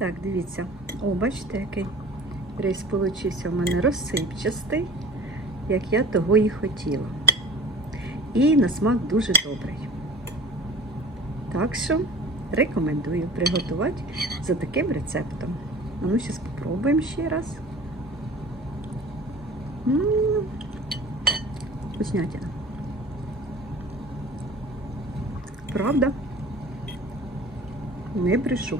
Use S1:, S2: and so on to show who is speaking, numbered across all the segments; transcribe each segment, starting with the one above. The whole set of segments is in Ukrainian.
S1: Так, дивіться. О, бачите, який рис получився в мене розсипчастий, як я того і хотіла. І на смак дуже добрий. Так що рекомендую приготувати за таким рецептом. А ну, зараз спробуємо ще раз. М, Вкуснятина. Правда? Не брешу.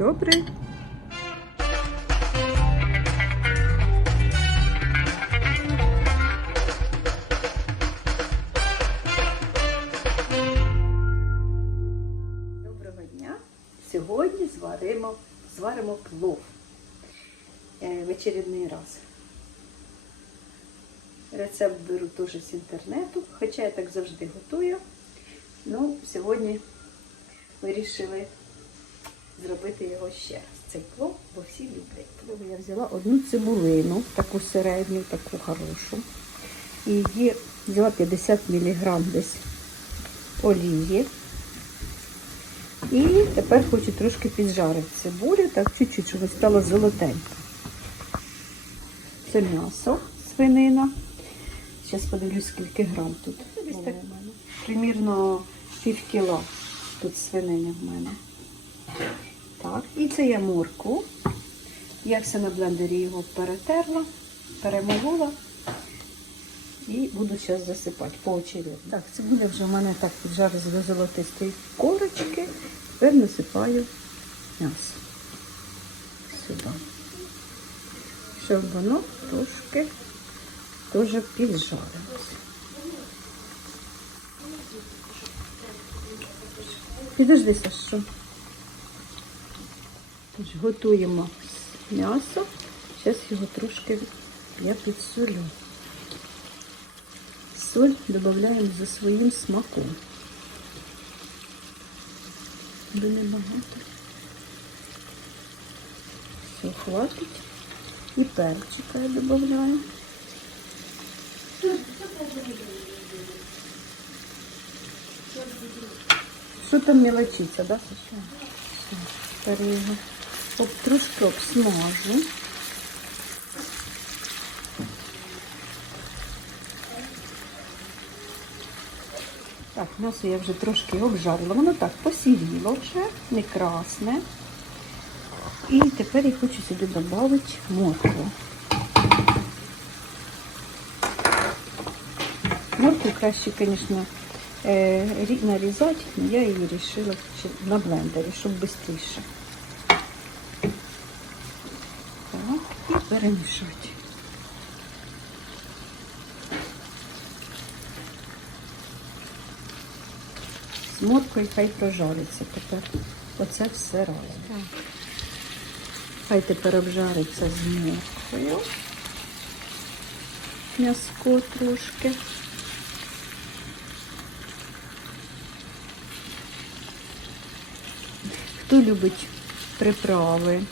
S1: Добре. Доброго дня! Сьогодні зваримо, зваримо плов е, в раз. Рецепт беру теж з інтернету, хоча я так завжди готую. Ну, сьогодні вирішили зробити його ще раз. Цей плов, бо всі люблять. Я взяла одну цибулину, таку середню, таку хорошу. І її взяла 50 мг десь олії. І тепер хочу трошки піджарити цибулю, так чуть-чуть, щоб стало золотенько. Це м'ясо, свинина. Зараз подивлюсь, скільки грам тут. Десь так, примірно пів кіла тут свинини в мене. Так, і це я морку. Я все на блендері його перетерла, перемолола і буду зараз засипати по очереди. Так, цибуля вже в мене так піджарилась до золотистої корочки. Тепер насипаю м'ясо сюди. Щоб воно трошки теж піджарилось. Підожди, Сашу. Готуємо м'ясо. Зараз його трошки я підсолю. Соль додаємо за своїм смаком. Аби небагато. Все, хватить. І перчика я додаю. Що там мелочиться, да, Саша? Все, його об, трошки обсмажу. Так, м'ясо я вже трошки обжарила. Воно так посіріло вже, не красне. І тепер я хочу сюди додати моркву. Моркву краще, звісно, е, нарізати, я її вирішила на блендері, щоб швидше. Так, і перемішати. З хай прожариться тепер. Оце все разом. Так. Хай тепер обжариться з морквою. М'яско трошки. Хто любить приправи,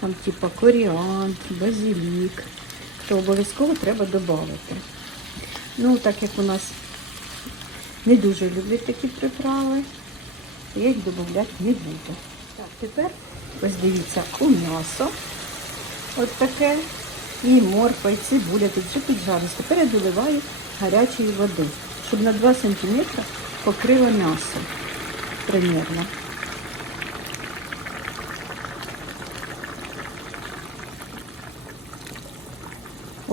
S1: там типа коріандр, базилік, то обов'язково треба додати. Ну, так як у нас не дуже люблять такі приправи, я їх додати не буду. Так, тепер ось дивіться, у м'ясо от таке, і морква, і цибуля, тут вже піджарилось. Тепер я доливаю гарячої води, щоб на 2 см покрило м'ясо примірно.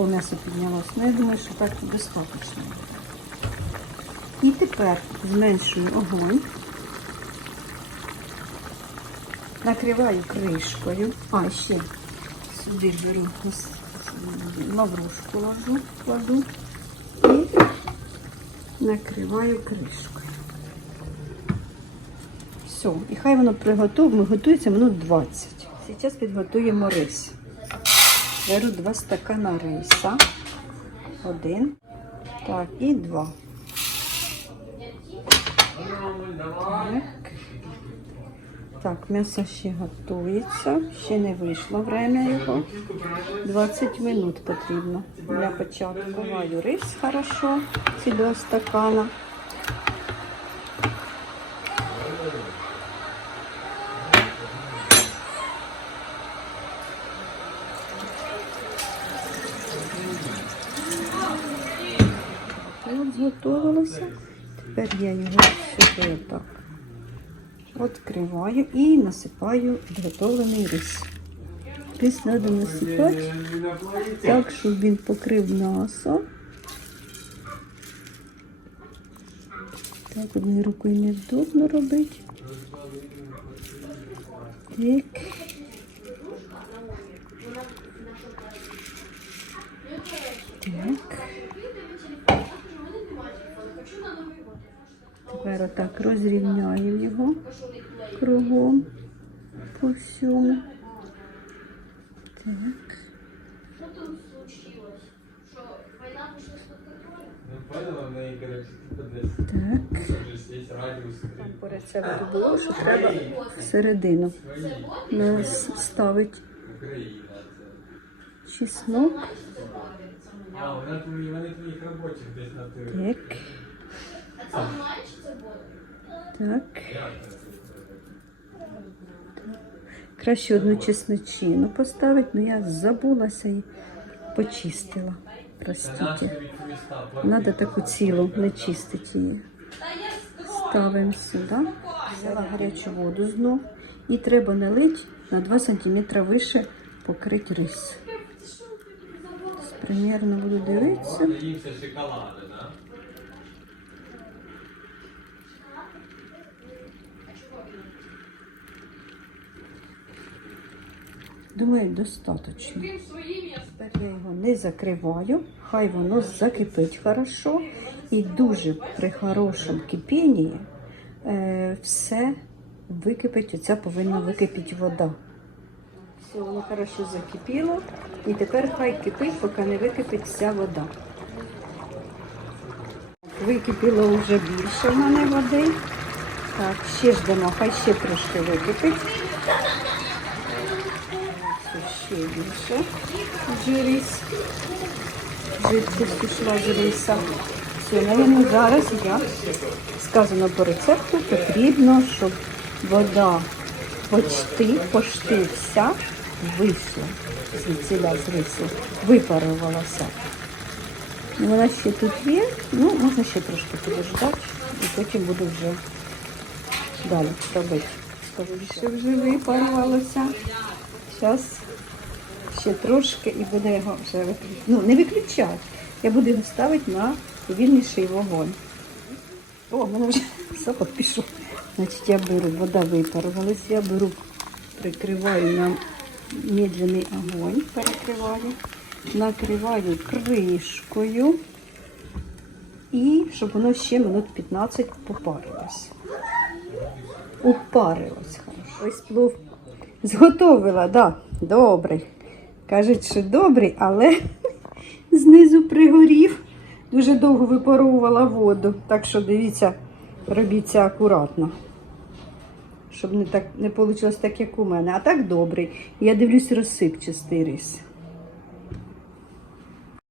S1: О, м'ясо піднялось. Ну, я думаю, що так достатньо. І тепер зменшую огонь. Накриваю кришкою. А, ще сюди беру лаврушку ложу, кладу і накриваю кришкою. Все, і хай воно приготує, готується минут 20. Зараз підготуємо рис. Беру два стакана риса. Один. Так, і два. Так. Так, м'ясо ще готується. Ще не вийшло время його. 20 минут потрібно для початку. Ваю рис хорошо, ці два стакана. Зготовилося. Тепер я його сюди отак відкриваю і насипаю підготовлений рис. Рис треба насипати так, щоб він покрив м'ясо. Так, однією рукою невдобно робити. Так. Тепер отак розрівняємо його кругом по всьому. Так. Так.
S2: є радіус.
S1: Там по рецепту було, що треба всередину нас ставити
S2: Україна.
S1: чеснок.
S2: А, вона твої, вони твоїх робочих десь на ти.
S1: Так. Краще одну чесночину поставити, але я забулася і почистила. Простите. Надо таку цілу, не чистити її. Ставимо сюди. Взяла гарячу воду знов. І треба налити на 2 см вище покрити рис. Примірно буду дивитися. Думаю, достатньо. Тепер я його не закриваю, хай воно закипить хорошо. І дуже при хорошому кипінні е, все википить, оця повинна википіти вода. Все, воно хорошо закипіло. І тепер хай кипить, поки не википить вся вода. Википіло вже більше в мене води. Так, ще ждемо, хай ще трошки википить. Ще більше. Жидкість пішла з риса. Все, зараз я сказано по рецепту, потрібно, щоб вода почти, почти вся вийшла звідсіля з рису, випарувалася. Ну, Вона ще тут є, ну можна ще трошки подождати і потім буду вже далі робити. Скажу, що вже випарувалося. Зараз ще трошки і буде його вже виключати. Ну, не виключати. Я буду його ставити на повільніший вогонь. О, в мене вже запах пішов. Значить, я беру, вода випарувалась, я беру, прикриваю на медленний огонь, перекриваю, накриваю кришкою і щоб воно ще минут 15 попарилось. Упарилось хорошо. Ось плов зготовила, да, добрий. Кажуть, що добрий, але знизу пригорів. Дуже довго випаровувала воду. Так що дивіться, робіться акуратно. Щоб не так не вийшло так, як у мене. А так добрий. Я дивлюсь розсипчастий рис.